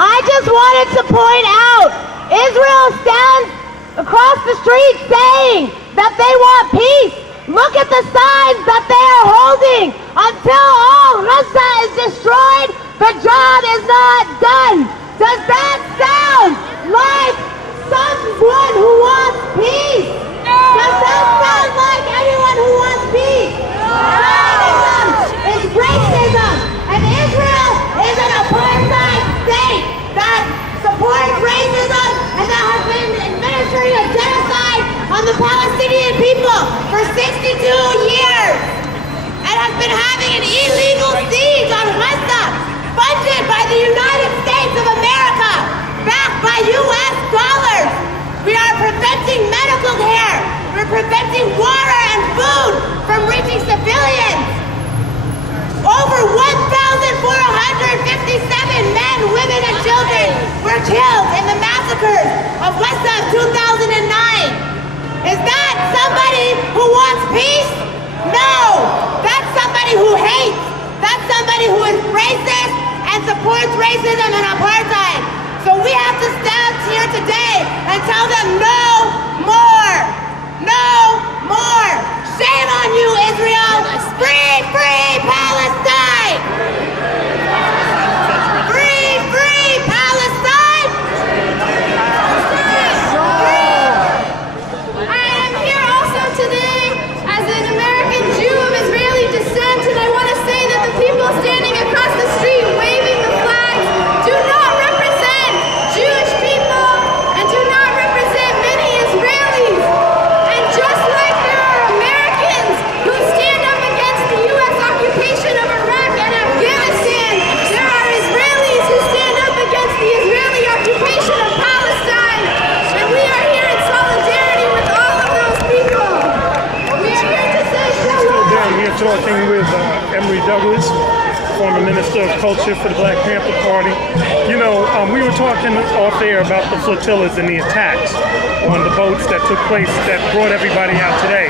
I just wanted to point out, Israel stands across the street saying that they want peace. Look at the signs that they are holding. Until all Gaza is destroyed, the job is not done. Does that sound like someone who wants peace? Does that sound like anyone who wants peace? Zionism is racism, and Israel is an apartheid state that supports racism and that has been administering a genocide on the Palestinian people for 62 years and has been having an illegal siege on Gaza funded by the United States of America, backed by U.S. dollars. We are preventing medical care. We're preventing water and food from reaching civilians. Over 1,457 men, women, and children were killed in the massacres of Gaza of 2009. Is that somebody who wants peace? No! That's somebody who hates. That's somebody who is racist and supports racism and apartheid. So we have to stand here today and tell them no more. No more. Shame on you, Israel. Free, free Palestine. Free, free Palestine. I am here also today as an American Jew of Israeli descent, and I want to say that the people standing across the street waving the flags do not represent Jewish people and do not represent many Israelis. And just like there are Americans who stand up against the U.S. occupation of Iraq and Afghanistan, there are Israelis who stand up against the Israeli occupation of Palestine. And we are here in solidarity with all of those people. We are here to say Still down here talking with Emory Douglass, former Minister of Culture for the Black Panther Party. You know, we were talking off air about the flotillas and the attacks on the boats that took place that brought everybody out today.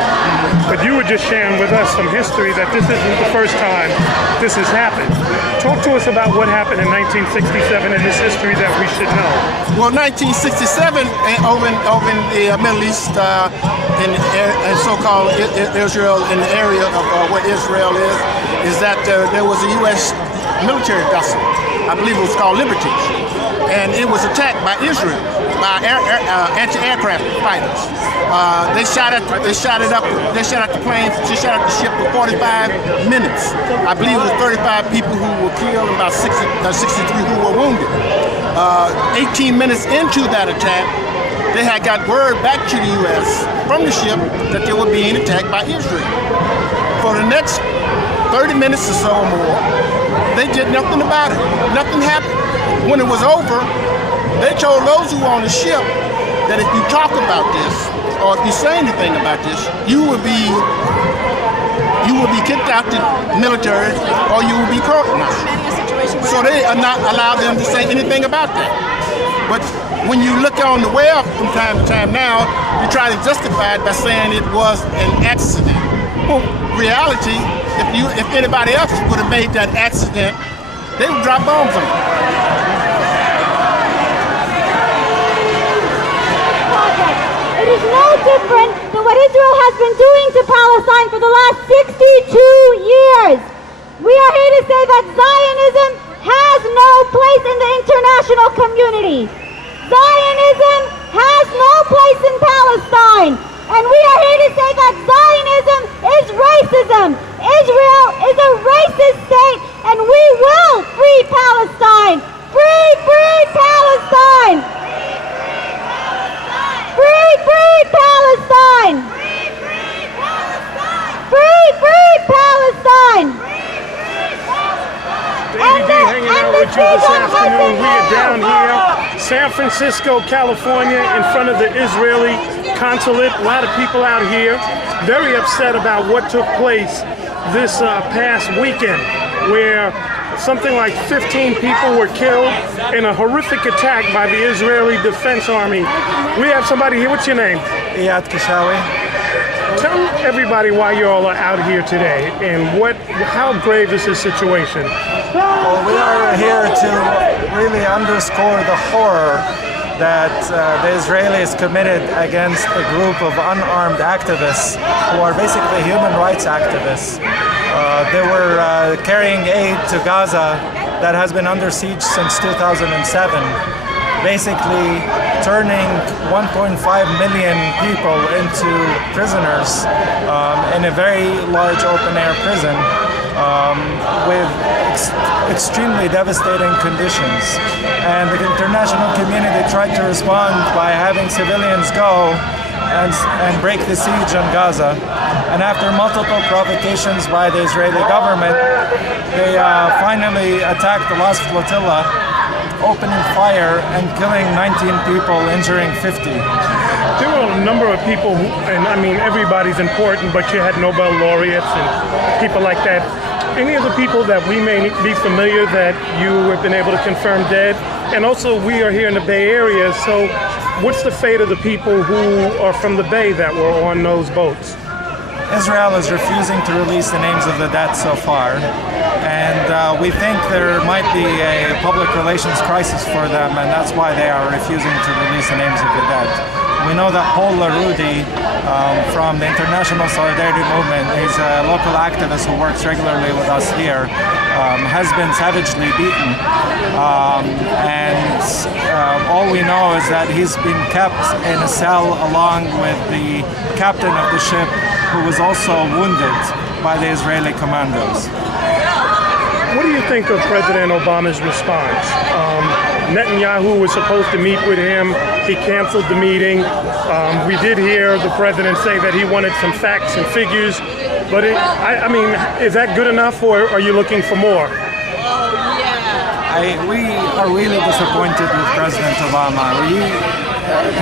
But you were just sharing with us some history that this isn't the first time this has happened. Talk to us about what happened in 1967 and this history that we should know. Well, 1967 over in the Middle East, in so-called Israel, in the area of where Israel is that there was a U.S. military vessel. I believe it was called Liberty, and it was attacked by Israel by anti-aircraft fighters. They shot at the plane. She shot at the ship for 45 minutes. I believe it was 35 people who were killed and about 63 who were wounded. 18 minutes into that attack, they had got word back to the U.S. from the ship that they were being attacked by Israel. For the next 30 minutes or so or more, they did nothing about it. Nothing happened. When it was over, they told those who were on the ship that if you talk about this or if you say anything about this, you will be kicked out the military or you will be court-martialed. So they are not allowed them to say anything about that. But when you look on the web from time to time now, you try to justify it by saying it was an accident. Well, reality, if anybody else would have made that accident, they would drop bombs on it. It is no different than what Israel has been doing to Palestine for the last 62 years. We are here to say that Zionism has no place in the international community. Zionism has no place in Palestine. And we are here to say that Zionism is racism. Israel is a racist state, and we will free Palestine. Free, free Palestine. Free, free Palestine. Free, free Palestine. Davey D hanging out with you this afternoon. We are down here, San Francisco, California, in front of the Israeli Consulate. A lot of people out here very upset about what took place this past weekend, where something like 15 people were killed in a horrific attack by the Israeli Defense Army. We have somebody here. What's your name? Iyad Kishawi. Tell everybody why you all are out here today and how grave is this situation. Well, we are here to really underscore the horror that the Israelis committed against a group of unarmed activists who are basically human rights activists. They were carrying aid to Gaza that has been under siege since 2007, basically turning 1.5 million people into prisoners in a very large open-air prison with extremely devastating conditions. And the international community tried to respond by having civilians go and break the siege on Gaza. And after multiple provocations by the Israeli government, they finally attacked the last flotilla, opening fire and killing 19 people, injuring 50. There were a number of people, and I mean everybody's important, but you had Nobel laureates and people like that. Any of the people that we may be familiar that you have been able to confirm dead? And also we are here in the Bay Area, so what's the fate of the people who are from the Bay that were on those boats? Israel is refusing to release the names of the dead so far, and we think there might be a public relations crisis for them, and that's why they are refusing to release the names of the dead. We know that Paul LaRudy from the International Solidarity Movement, he's a local activist who works regularly with us here, has been savagely beaten. And all we know is that he's been kept in a cell along with the captain of the ship, who was also wounded by the Israeli commandos. What do you think of President Obama's response? Netanyahu was supposed to meet with him. He canceled the meeting. We did hear the president say that he wanted some facts and figures, but I mean, is that good enough, or are you looking for more? We are really disappointed with President Obama.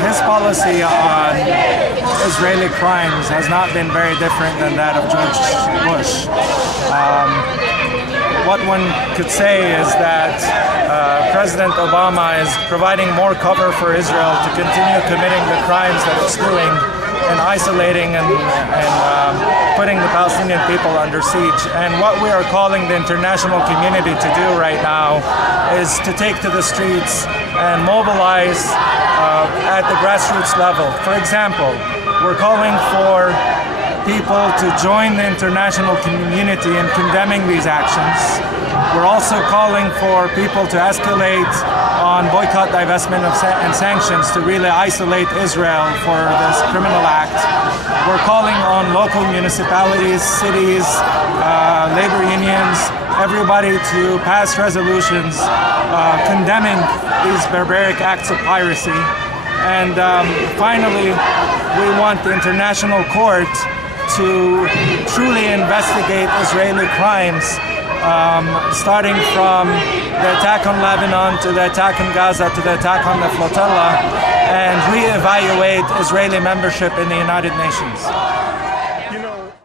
His policy on Israeli crimes has not been very different than that of George Bush. What one could say is that President Obama is providing more cover for Israel to continue committing the crimes that it's doing and isolating and putting the Palestinian people under siege. And what we are calling the international community to do right now is to take to the streets and mobilize at the grassroots level. For example, we're calling for people to join the international community in condemning these actions. We're also calling for people to escalate on boycott, divestment, and sanctions to really isolate Israel for this criminal act. We're calling on local municipalities, cities, labor unions, everybody to pass resolutions condemning these barbaric acts of piracy. And finally, we want the international court to truly investigate Israeli crimes, starting from the attack on Lebanon to the attack on Gaza to the attack on the Flotilla, and reevaluate Israeli membership in the United Nations.